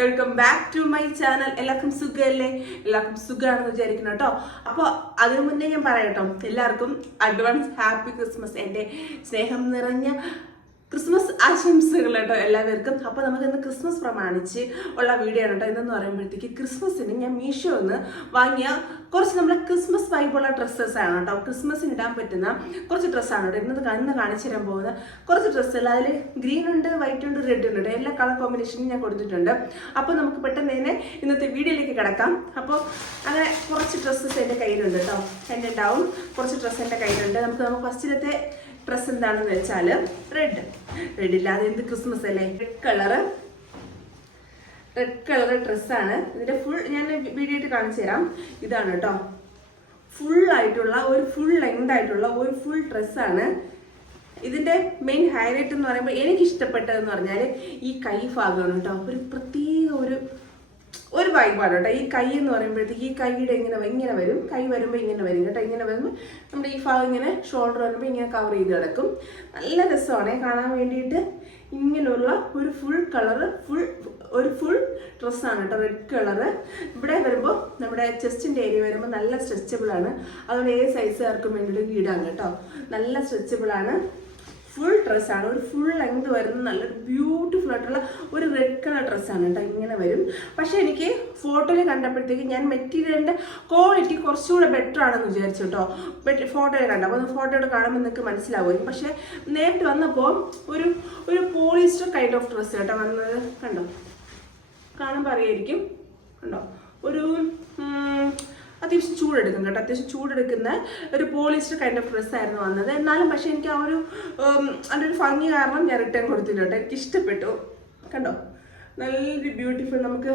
Welcome back to my channel. എല്ലാവർക്കും സുഖമല്ലേ? എല്ലാവർക്കും സുഖമാണെന്ന് വിചാരിക്കണം കേട്ടോ. അപ്പോൾ അതിനു മുന്നേ ഞാൻ പറയട്ടോ, എല്ലാവർക്കും അഡ്വാൻസ് ഹാപ്പി ക്രിസ്മസ്. എൻ്റെ സ്നേഹം നിറഞ്ഞ ക്രിസ്മസ് ആശംസകൾ കേട്ടോ എല്ലാവർക്കും. അപ്പോൾ നമുക്ക് ഇന്ന് ക്രിസ്മസ് പ്രമാണിച്ച് ഉള്ള വീഡിയോ ആണ് കേട്ടോ. ഇതെന്ന് പറയുമ്പോഴത്തേക്ക് ക്രിസ്മസിന് ഞാൻ മീഷോ നിന്ന് വാങ്ങിയ കുറച്ച് നമ്മളെ ക്രിസ്മസ് വൈബുള്ള ഡ്രസ്സസ് ആണ് കേട്ടോ. ക്രിസ്മസിന് ഇടാൻ പറ്റുന്ന കുറച്ച് ഡ്രസ്സാണ് കേട്ടോ ഇന്ന് കാണിച്ചു തരാൻ പോകുന്നത്. കുറച്ച് ഡ്രസ്സുകൾ അതിൽ ഗ്രീൻ ഉണ്ട്, വൈറ്റ് ഉണ്ട്, റെഡ് ഉണ്ട്, എല്ലാ കളർ കോമ്പിനേഷനും ഞാൻ കൊടുത്തിട്ടുണ്ട്. അപ്പോൾ നമുക്ക് പെട്ടെന്ന് തന്നെ ഇന്നത്തെ വീഡിയോയിലേക്ക് കിടക്കാം. അപ്പോൾ അങ്ങനെ കുറച്ച് ഡ്രസ്സസ് എൻ്റെ കയ്യിലുണ്ട് കേട്ടോ. എൻ്റെ ഉണ്ടാവും കുറച്ച് ഡ്രസ്സ് എൻ്റെ കയ്യിലുണ്ട്. നമുക്ക് ഫസ്റ്റിലത്തെ ഡ്രസ്സ് എന്താണെന്ന് വെച്ചാൽ റെഡ് ഇല്ലാതെ എന്ത് ക്രിസ്മസ് അല്ലേ. റെഡ് കളർ ഡ്രസ്സാണ്. ഇതിന്റെ ഫുൾ ഞാൻ വീഡിയോ ആയിട്ട് കാണിച്ചു തരാം. ഇതാണ് കേട്ടോ, ഫുൾ ആയിട്ടുള്ള ഒരു ഫുൾ ലെങ്ത് ആയിട്ടുള്ള ഒരു ഫുൾ ഡ്രസ്സാണ്. ഇതിന്റെ മെയിൻ ഹൈലൈറ്റ് എന്ന് പറയുമ്പോൾ എനിക്ക് ഇഷ്ടപ്പെട്ടതെന്ന് പറഞ്ഞാൽ ഈ കൈ ഭാഗമാണ് കേട്ടോ. ഒരു പ്രത്യേക ഒരു വൈബാണ് കേട്ടോ. ഈ കൈ എന്ന് പറയുമ്പോഴത്തേക്ക് ഈ കൈയുടെ ഇങ്ങനെ വരും, കൈ വരുമ്പോൾ ഇങ്ങനെ വരും കേട്ടോ. ഇങ്ങനെ വരുമ്പോൾ നമ്മുടെ ഈ ഭാഗം ഇങ്ങനെ ഷോൾഡർ വരുമ്പോൾ ഇങ്ങനെ കവർ ചെയ്ത് കിടക്കും. നല്ല രസമാണ് കാണാൻ വേണ്ടിയിട്ട്. ഇങ്ങനെയുള്ള ഒരു ഫുൾ ഡ്രസ്സാണ് കേട്ടോ, റെഡ് കളറ്. ഇവിടെ വരുമ്പോൾ നമ്മുടെ ചെസ്റ്റിൻ്റെ ഏരിയ വരുമ്പോൾ നല്ല സ്ട്രെച്ചബിൾ ആണ്. അതുകൊണ്ട് ഏത് സൈസുകാർക്കും വേണ്ടിയിട്ട് ഇടാം കേട്ടോ. നല്ല സ്ട്രെച്ചബിൾ ആണ്. ഫുൾ ഡ്രസ്സാണ്, ഒരു ഫുൾ ലെങ്ത് വരുന്ന നല്ലൊരു ബ്യൂട്ടിഫുൾ ആയിട്ടുള്ള ഒരു റെഡ് കളർ ഡ്രസ്സാണ് കേട്ടോ. ഇങ്ങനെ വരും. പക്ഷെ എനിക്ക് ഫോട്ടോയിൽ കണ്ടപ്പോഴത്തേക്ക് ഞാൻ മെറ്റീരിയലിൻ്റെ ക്വാളിറ്റി കുറച്ചുകൂടെ ബെറ്റർ ആണെന്ന് വിചാരിച്ചു കേട്ടോ. ഫോട്ടോയിൽ കണ്ടു. അപ്പോൾ ഫോട്ടോയിൽ കാണുമ്പോൾ നിങ്ങൾക്ക് മനസ്സിലാവും. പക്ഷെ നേരിട്ട് വന്നപ്പോൾ ഒരു പോളിസ്റ്റർ കൈൻഡ് ഓഫ് ഡ്രസ്സ് കേട്ടോ വന്നത്. കണ്ടോ, കാണുമ്പോൾ അറിയായിരിക്കും. കണ്ടോ, ഒരു അത്യാവശ്യം ചൂടെടുക്കും കേട്ടോ. അത്യാവശ്യം ചൂടെടുക്കുന്ന ഒരു പോളിസ്റ്റർ കൈൻഡ് ഓഫ് ഡ്രസ്സായിരുന്നു വന്നത്. എന്നാലും പക്ഷെ എനിക്ക് അതിൻ്റെ ഒരു ഭംഗി കാരണം ഞാൻ റിട്ടേൺ കൊടുത്തില്ല കേട്ടോ. എനിക്ക് ഇഷ്ടപ്പെട്ടു. കണ്ടോ, നല്ലൊരു ബ്യൂട്ടിഫുൾ, നമുക്ക്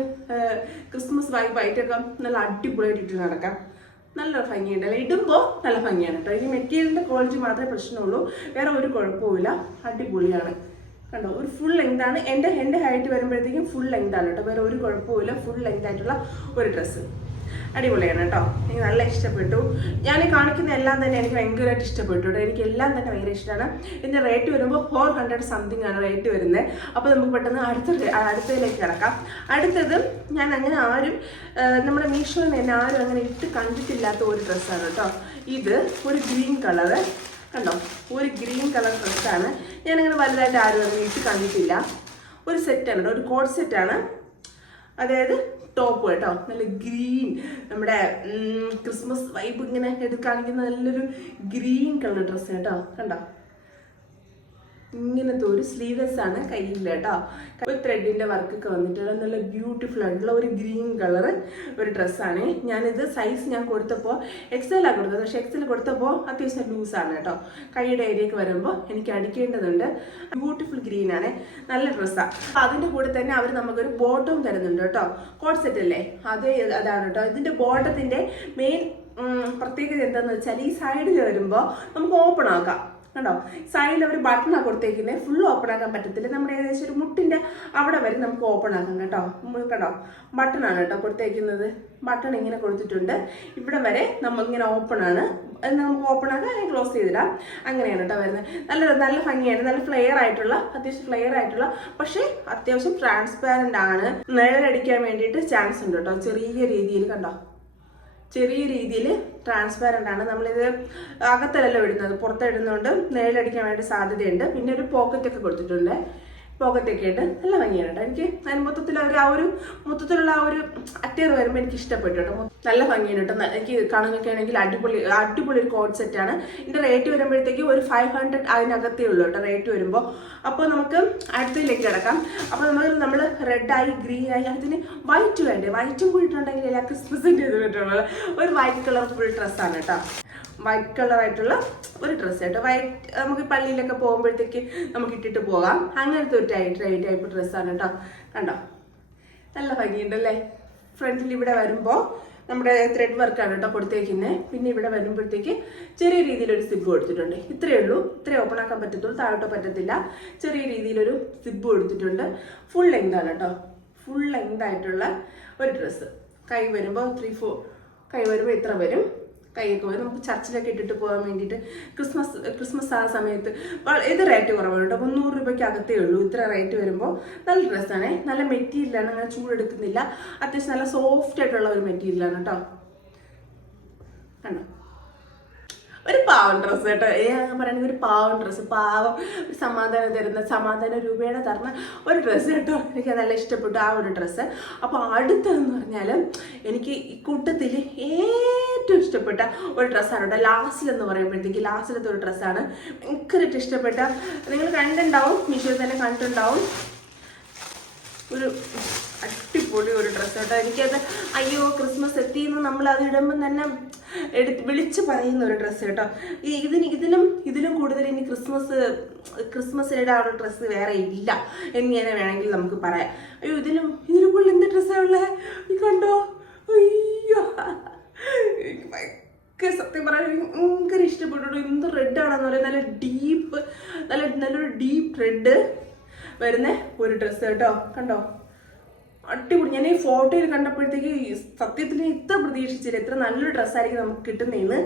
ക്രിസ്മസ് വൈബായിട്ടൊക്കെ നല്ല അടിപൊളിയായിട്ട് ഇട്ട് നടക്കാം. നല്ലൊരു ഭംഗിയുണ്ട് അല്ലേ, ഇടുമ്പോൾ നല്ല ഭംഗിയാണ് കേട്ടോ. ഈ മെറ്റീരിയലിൻ്റെ ക്വാളിറ്റി മാത്രമേ പ്രശ്നമുള്ളൂ, വേറെ ഒരു കുഴപ്പമില്ല. അടിപൊളിയാണ്. കണ്ടോ, ഒരു ഫുൾ ലെങ്ത് ആണ്. എൻ്റെ ഹൈറ്റ് വരുമ്പോഴത്തേക്കും ഫുൾ ലെങ്ത് ആണ് കേട്ടോ. വേറെ ഒരു കുഴപ്പമില്ല. ഫുൾ ലെങ്ത് ആയിട്ടുള്ള ഒരു ഡ്രസ്സ് അടിപൊളിയാണ് കേട്ടോ. എനിക്ക് നല്ല ഇഷ്ടപ്പെട്ടു. ഞാൻ കാണിക്കുന്ന എല്ലാം തന്നെ എനിക്ക് ഭയങ്കരമായിട്ട് ഇഷ്ടപ്പെട്ടു കേട്ടോ. എനിക്ക് എല്ലാം തന്നെ ഭയങ്കര ഇഷ്ടമാണ്. ഇതിൻ്റെ റേറ്റ് വരുമ്പോൾ 400 സംതിങ് ആണ് റേറ്റ് വരുന്നത്. അപ്പോൾ നമുക്ക് പെട്ടെന്ന് അടുത്തതിലേക്ക് കിടക്കാം. അടുത്തത് ഞാൻ അങ്ങനെ നമ്മുടെ മീഷോയിൽ നിന്ന് തന്നെ ആരും അങ്ങനെ ഇട്ട് കണ്ടിട്ടില്ലാത്ത ഒരു ഡ്രസ്സാണ് കേട്ടോ. ഇത് ഒരു ഗ്രീൻ കളറ്. കണ്ടോ, ഒരു ഗ്രീൻ കളർ ഡ്രസ്സാണ്. ഞാനങ്ങനെ വലുതായിട്ട് ആരും അങ്ങനെ ഇട്ട് കണ്ടിട്ടില്ല. ഒരു സെറ്റാണ് കേട്ടോ, ഒരു കോഡ് സെറ്റാണ്. അതായത് ടോപ്പ് കേട്ടോ, നല്ല ഗ്രീൻ, നമ്മുടെ ക്രിസ്മസ് വൈബ് ഇങ്ങനെ കാണിക്കുന്ന നല്ലൊരു ഗ്രീൻ കളർ ഡ്രസ്സ് കേട്ടോ. കണ്ടോ, ഇങ്ങനത്തെ ഒരു സ്ലീവ്ലെസ് ആണ്, കയ്യില്ല കേട്ടോ. ഒരു ത്രെഡിൻ്റെ വർക്കൊക്കെ വന്നിട്ടുള്ള നല്ല ബ്യൂട്ടിഫുൾ ആയിട്ടുള്ള ഒരു ഗ്രീൻ കളർ ഒരു ഡ്രസ്സാണ്. ഞാനിത് സൈസ് ഞാൻ കൊടുത്തപ്പോൾ XL ആണ് കൊടുത്തത്. പക്ഷേ XL കൊടുത്തപ്പോൾ അത്യാവശ്യം ലൂസാണ് കേട്ടോ. കൈയുടെ ഏരിയക്ക് വരുമ്പോൾ എനിക്ക് അടിക്കേണ്ടതുണ്ട്. ബ്യൂട്ടിഫുൾ ഗ്രീൻ ആണ്, നല്ല ഡ്രസ്സാണ്. അതിൻ്റെ കൂടെ തന്നെ അവർ നമുക്കൊരു ബോട്ടവും തരുന്നുണ്ട് കേട്ടോ. കോഡ് സെറ്റ് അല്ലേ, അതാണ് കേട്ടോ. ഇതിൻ്റെ ബോട്ടത്തിൻ്റെ മെയിൻ പ്രത്യേകത എന്താണെന്ന് വെച്ചാൽ ഈ സൈഡിൽ വരുമ്പോൾ നമുക്ക് ഓപ്പൺ ആക്കാം. കണ്ടോ, സൈഡിൽ അവർ ബട്ടണാണ് കൊടുത്തേക്കുന്നത്. ഫുൾ ഓപ്പൺ ആക്കാൻ പറ്റത്തില്ല. നമ്മുടെ ഏകദേശം ഒരു മുട്ടിൻ്റെ അവിടെ വരെ നമുക്ക് ഓപ്പൺ ആക്കാം കേട്ടോ. കണ്ടോ, ബട്ടണാണ് കേട്ടോ കൊടുത്തേക്കുന്നത്. ബട്ടൺ ഇങ്ങനെ കൊടുത്തിട്ടുണ്ട്. ഇവിടെ വരെ നമ്മളിങ്ങനെ ഓപ്പൺ ആണ്. നമുക്ക് ഓപ്പൺ ആക്കാം, അല്ലെങ്കിൽ ക്ലോസ് ചെയ്തിടാം. അങ്ങനെയാണ് കേട്ടോ വരുന്നത്. നല്ല ഭംഗിയാണ്. നല്ല അത്യാവശ്യം ഫ്ലെയർ ആയിട്ടുള്ള പക്ഷേ അത്യാവശ്യം ട്രാൻസ്പാരൻ്റ് ആണ്. നിഴലടിക്കാൻ വേണ്ടിയിട്ട് ചാൻസ് ഉണ്ട് കേട്ടോ. ചെറിയ രീതിയിൽ കണ്ടോ, ചെറിയ രീതിയിൽ ട്രാൻസ്പാരൻ്റ് ആണ്. നമ്മളിത് അകത്തല്ലല്ലോ ഇടുന്നത്, പുറത്തിടുന്നതുകൊണ്ട് നിഴലടിക്കാൻ വേണ്ടി സാധ്യതയുണ്ട്. പിന്നെ ഒരു പോക്കറ്റൊക്കെ കൊടുത്തിട്ടുണ്ട്. പോക്കറ്റൊക്കെ ഉണ്ട്. നല്ല ഭംഗിയാണ് കേട്ടോ. എനിക്ക് അതിന് മൊത്തത്തിലുള്ള ആ ഒരു അറ്റയർ വരുമ്പോൾ എനിക്ക് ഇഷ്ടപ്പെട്ടു കേട്ടോ. നല്ല ഭംഗിയാണ് കേട്ടോ. എനിക്ക് കാണുന്നൊക്കെ ആണെങ്കിൽ അടിപൊളി ഒരു കോഡ് സെറ്റാണ്. ഇതിൻ്റെ റേറ്റ് വരുമ്പോഴത്തേക്ക് ഒരു 500 അതിനകത്തേ ഉള്ളൂ കേട്ടോ റേറ്റ് വരുമ്പോൾ. അപ്പോൾ നമുക്ക് അടുത്തതിലേക്ക് കിടക്കാം. അപ്പോൾ നമ്മൾ റെഡായി ഗ്രീൻ ആയി, അതിന് വൈറ്റ് വേണ്ടേ, വൈറ്റും കൂടിയിട്ടുണ്ടെങ്കിൽ എല്ലാ ക്രിസ്മസിൻ്റെ ഇത് കിട്ടുള്ളത്. ഒരു വൈറ്റ് കളർ ഫുൾ ഡ്രസ്സാണ് കേട്ടോ. വൈറ്റ് കളറായിട്ടുള്ള ഒരു ഡ്രസ്സ് കേട്ടോ. വൈറ്റ് നമുക്ക് പള്ളിയിലൊക്കെ പോകുമ്പോഴത്തേക്ക് നമുക്ക് ഇട്ടിട്ട് പോകാം. അങ്ങനത്തെ ഒരു ടൈപ്പ് ഡ്രസ്സാണ് കേട്ടോ. കണ്ടോ, നല്ല ഭംഗിയുണ്ടല്ലേ. ഫ്രണ്ടിൽ ഇവിടെ വരുമ്പോൾ നമ്മുടെ ത്രെഡ് വർക്കാണ് കേട്ടോ കൊടുത്തേക്കുന്നത്. പിന്നെ ഇവിടെ വരുമ്പോഴത്തേക്ക് ചെറിയ രീതിയിലൊരു സിബ് കൊടുത്തിട്ടുണ്ട്. ഇത്രയേ ഉള്ളൂ. ഇത്രയും ഓപ്പൺ ആക്കാൻ പറ്റത്തുള്ളൂ, താഴോട്ടോ പറ്റത്തില്ല. ചെറിയ രീതിയിലൊരു സിബ് കൊടുത്തിട്ടുണ്ട്. ഫുൾ ലെങ്ത് ആണ് കേട്ടോ. ഫുൾ ലെങ്ത് ആയിട്ടുള്ള ഒരു ഡ്രസ്സ്. കൈ വരുമ്പോൾ 3-4 കൈ വരുമ്പോൾ ഇത്ര വരും. കൈയൊക്കെ പോയി നമുക്ക് ചർച്ചിലൊക്കെ ഇട്ടിട്ട് പോകാൻ വേണ്ടിയിട്ട് ക്രിസ്മസ് ആ സമയത്ത് ഇത് റേറ്റ് കുറവാണ് കേട്ടോ. 300 രൂപയ്ക്ക് അകത്തേ ഉള്ളൂ. ഇത്ര റേറ്റ് വരുമ്പോൾ നല്ല ഡ്രസ്സാണേ, നല്ല മെറ്റീരിയലാണ്, അങ്ങനെ ചൂടെടുക്കുന്നില്ല, അത്യാവശ്യം നല്ല സോഫ്റ്റ് ആയിട്ടുള്ള ഒരു മെറ്റീരിയലാണ് കേട്ടോ. കണ്ടോ, ഒരു പാവം ഡ്രസ്സ് കേട്ടോ. പറയുകയാണെങ്കിൽ ഒരു പാവം ഡ്രസ്സ്, പാവം ഒരു സമാധാനം തരുന്ന, സമാധാന രൂപയുടെ തരുന്ന ഒരു ഡ്രസ്സ് കേട്ടോ. എനിക്ക് നല്ല ഇഷ്ടപ്പെട്ടു ആ ഒരു ഡ്രസ്സ്. അപ്പോൾ അടുത്തതെന്ന് പറഞ്ഞാൽ എനിക്ക് ഈ കൂട്ടത്തിൽ ഏറ്റവും ഇഷ്ടപ്പെട്ട ഒരു ഡ്രസ്സാണ് കേട്ടോ. ലാസ്റ്റിലെന്ന് പറയുമ്പോഴത്തേക്ക് ലാസ്റ്റിലത്തെ ഒരു ഡ്രസ്സാണ് ഭയങ്കരമായിട്ട് ഇഷ്ടപ്പെട്ട. നിങ്ങൾ കണ്ടിട്ടുണ്ടാവും, മീഷോയിൽ തന്നെ കണ്ടിട്ടുണ്ടാവും. ഒരു അടിപൊളി ഒരു ഡ്രസ്സ് കേട്ടോ. എനിക്കത് അയ്യോ ക്രിസ്മസ് എത്തിയെന്ന് നമ്മൾ അത് ഇടുമ്പം തന്നെ വിളിച്ച് പറയുന്ന ഒരു ഡ്രസ്സ് കേട്ടോ. ഇതിലും കൂടുതൽ ഇനി ക്രിസ്മസിനിടെ ആ ഒരു ഡ്രസ്സ് വേറെ ഇല്ല എന്ന് തന്നെ വേണമെങ്കിൽ നമുക്ക് പറയാം. അയ്യോ ഇതിലും കൂടുതൽ എന്ത് ഡ്രസ്സാണ് ഉള്ളത്, കണ്ടോ. അയ്യോ എനിക്ക് ഭയങ്കര സത്യം പറയാൻ ഭയങ്കര ഇഷ്ടപ്പെട്ടു. എന്ത് റെഡാണെന്ന് പറയാം, നല്ലൊരു ഡീപ്പ് റെഡ് വരുന്ന ഒരു ഡ്രസ്സ് കേട്ടോ. കണ്ടോ, അടിപൊളി. ഞാൻ ഈ ഫോട്ടോയിൽ കണ്ടപ്പോഴത്തേക്ക് സത്യത്തിൽ ഇത്ര പ്രതീക്ഷിച്ചില്ല, ഇത്ര നല്ലൊരു ഡ്രസ്സായിരിക്കും നമുക്ക് കിട്ടുന്നതെന്ന്.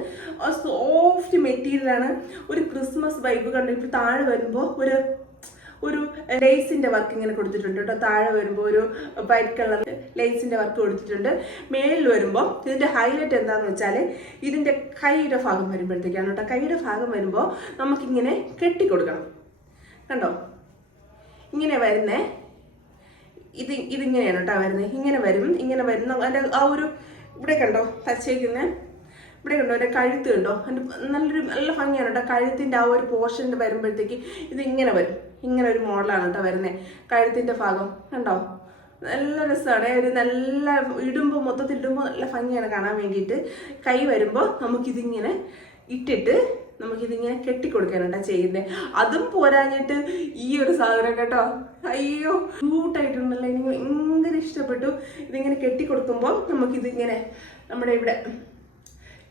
സോഫ്റ്റ് മെറ്റീരിയലാണ്, ഒരു ക്രിസ്മസ് വൈബ്. കണ്ടു ഇപ്പോൾ താഴെ വരുമ്പോൾ ഒരു ലേസിന്റെ വർക്ക് ഇങ്ങനെ കൊടുത്തിട്ടുണ്ട് കേട്ടോ. താഴെ വരുമ്പോൾ ഒരു വൈറ്റ് കളർ ലേസിന്റെ വർക്ക് കൊടുത്തിട്ടുണ്ട്. മേളിൽ വരുമ്പോൾ ഇതിന്റെ ഹൈലൈറ്റ് എന്താണെന്ന് വെച്ചാൽ ഇതിന്റെ കൈയുടെ ഭാഗം വരുമ്പോഴത്തേക്കാണ് കേട്ടോ. കൈയുടെ ഭാഗം വരുമ്പോൾ നമുക്കിങ്ങനെ കെട്ടിക്കൊടുക്കണം. കണ്ടോ, ഇങ്ങനെ വരുന്നേ, ഇതിങ്ങനെയാണ് കേട്ടോ വരുന്നത്. ഇങ്ങനെ വരുന്ന അതിൻ്റെ ആ ഒരു ഇവിടെ കണ്ടോ തച്ചേക്കുന്നത്, ഇവിടെ കണ്ടോ എൻ്റെ കഴുത്ത് കണ്ടോ, അതിൻ്റെ നല്ല ഭംഗിയാണ് കേട്ടോ. കഴുത്തിൻ്റെ ആ ഒരു പോർഷൻ വരുമ്പോഴത്തേക്ക് ഇതിങ്ങനെ വരും. ഇങ്ങനെ ഒരു മോഡലാണ് കേട്ടോ വരുന്നത്. കഴുത്തിൻ്റെ ഭാഗം കണ്ടോ, നല്ല രസമാണ്. ഒരു നല്ല മൊത്തത്തിൽ ഇടുമ്പോൾ നല്ല ഭംഗിയാണ് കാണാൻ വേണ്ടിയിട്ട്. കൈ വരുമ്പോൾ നമുക്കിതിങ്ങനെ ഇട്ടിട്ട് നമുക്കിതിങ്ങനെ കെട്ടിക്കൊടുക്കാനായിട്ടാണ് ചെയ്യുന്നത്. അതും പോരാഞ്ഞിട്ട് ഈ ഒരു സാധനം കേട്ടോ, അയ്യോ ക്യൂട്ടായിട്ടുണ്ടല്ലോ. എനിക്ക് ഭയങ്കര ഇഷ്ടപ്പെട്ടു. ഇതിങ്ങനെ കെട്ടിക്കൊടുക്കുമ്പോൾ നമുക്കിതിങ്ങനെ നമ്മുടെ ഇവിടെ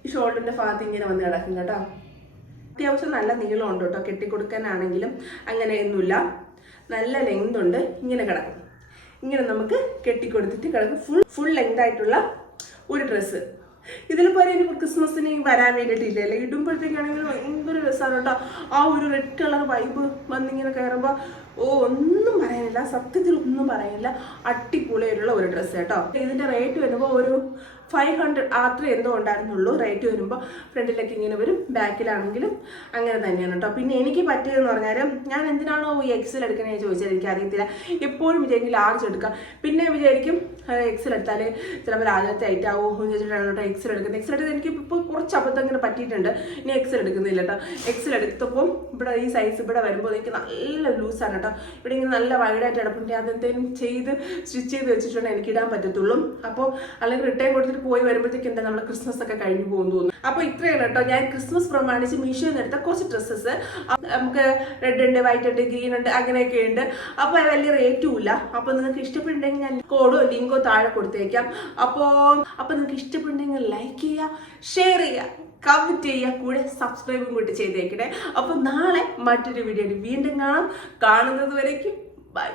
ഈ ഷോൾഡറിൻ്റെ ഭാഗത്ത് ഇങ്ങനെ വന്ന് കിടക്കും കേട്ടോ. അത്യാവശ്യം നല്ല നീളമുണ്ട് കേട്ടോ. കെട്ടിക്കൊടുക്കാനാണെങ്കിലും അങ്ങനെയൊന്നുമില്ല, നല്ല ലെങ്ത് ഉണ്ട്. ഇങ്ങനെ കിടക്കും. ഇങ്ങനെ നമുക്ക് കെട്ടിക്കൊടുത്തിട്ട് കിടക്കും. ഫുൾ ലെങ്ത് ആയിട്ടുള്ള ഒരു ഡ്രസ്സ്. ഇതിൽ പോലെ ഇനി ക്രിസ്മസിന് വരാൻ വേണ്ടിയിട്ടില്ലല്ലേ, ഇടുമ്പോഴത്തേക്കാണെങ്കിൽ ഭയങ്കര രസമാണ് കേട്ടോ. ആ ഒരു റെഡ് കളർ വൈബ് വന്നിങ്ങനെ കയറുമ്പോൾ ഒന്നും പറയാനില്ല, സത്യത്തിൽ ഒന്നും പറയാനില്ല. അടിപൊളിയായിട്ടുള്ള ഒരു ഡ്രസ്സ് കേട്ടോ. ഇതിൻ്റെ റേറ്റ് വരുമ്പോൾ ഒരു 500 അത്ര എന്തോ ഉണ്ടായിരുന്നുള്ളൂ റേറ്റ് വരുമ്പോൾ. ഫ്രണ്ടിലൊക്കെ ഇങ്ങനെ വരും, ബാക്കിലാണെങ്കിലും അങ്ങനെ തന്നെയാണ് കേട്ടോ. പിന്നെ എനിക്ക് പറ്റിയതെന്ന് പറഞ്ഞാൽ ഞാൻ എന്തിനാണോ ഈ എക്സൽ എടുക്കണമെന്ന് ചോദിച്ചാൽ എനിക്ക് അറിയത്തില്ല. എപ്പോഴും വിചാരിക്കും ലാർജ് എടുക്കാം, പിന്നെ വിചാരിക്കും എക്സൽ എടുത്താൽ ചിലപ്പോൾ ലാർജത്തെ ഐറ്റ് ആവുമോ എന്ന് ചോദിച്ചിട്ടാണ് കേട്ടോ എക്സൽ എടുക്കുന്നത്. എക്സൽ എടുത്ത് എനിക്ക് ഇപ്പോൾ കുറച്ച് അബദ്ധം ഇങ്ങനെ പറ്റിയിട്ടുണ്ട്. ഇനി എക്സൽ എടുക്കുന്നില്ല കേട്ടോ. എക്സൽ എടുത്തപ്പോൾ ഇവിടെ ഈ സൈസ് ഇവിടെ വരുമ്പോൾ എനിക്ക് നല്ല ലൂസാണ് കേട്ടോ. ഇവിടെ ഇങ്ങനെ നല്ല വൈഡായിട്ട് കിടപ്പുണ്ട്. അതെന്തെങ്കിലും സ്റ്റിച്ച് ചെയ്ത് വെച്ചിട്ടുണ്ടെങ്കിൽ എനിക്ക് ഇടാൻ പറ്റത്തുള്ളൂ. അപ്പോൾ അല്ലെങ്കിൽ റിട്ടേൺ കൊടുത്തിട്ട് പോയി വരുമ്പോഴത്തേക്ക് എന്താ നമ്മുടെ ക്രിസ്മസ് ഒക്കെ കഴിഞ്ഞു പോകുന്നു തോന്നുന്നു. അപ്പോൾ ഇത്രയാണ് കേട്ടോ ഞാൻ ക്രിസ്മസ് പ്രമാണിച്ച് മീഷോയിൽ നിന്ന് എടുത്ത കുറച്ച് ഡ്രസ്സസ്. നമുക്ക് റെഡ് ഉണ്ട്, വൈറ്റ് ഉണ്ട്, ഗ്രീൻ ഉണ്ട്, അങ്ങനെയൊക്കെ ഉണ്ട്. അപ്പോൾ വലിയ റേറ്റും ഇല്ല. അപ്പോൾ നിങ്ങൾക്ക് ഇഷ്ടപ്പെട്ടുണ്ടെങ്കിൽ ഞാൻ കോഡോ ലിങ്കോ താഴെ കൊടുത്തേക്കാം. അപ്പോൾ നിങ്ങൾക്ക് ഇഷ്ടപ്പെട്ടുണ്ടെങ്കിൽ ലൈക്ക് ചെയ്യുക, ഷെയർ ചെയ്യുക, കമന്റ് ചെയ്യുക, കൂടെ സബ്സ്ക്രൈബും കൂടി ചെയ്തേക്കണേ. അപ്പോൾ നാളെ മറ്റൊരു വീഡിയോയിൽ വീണ്ടും കാണുന്നത് വരേക്കും ബൈ.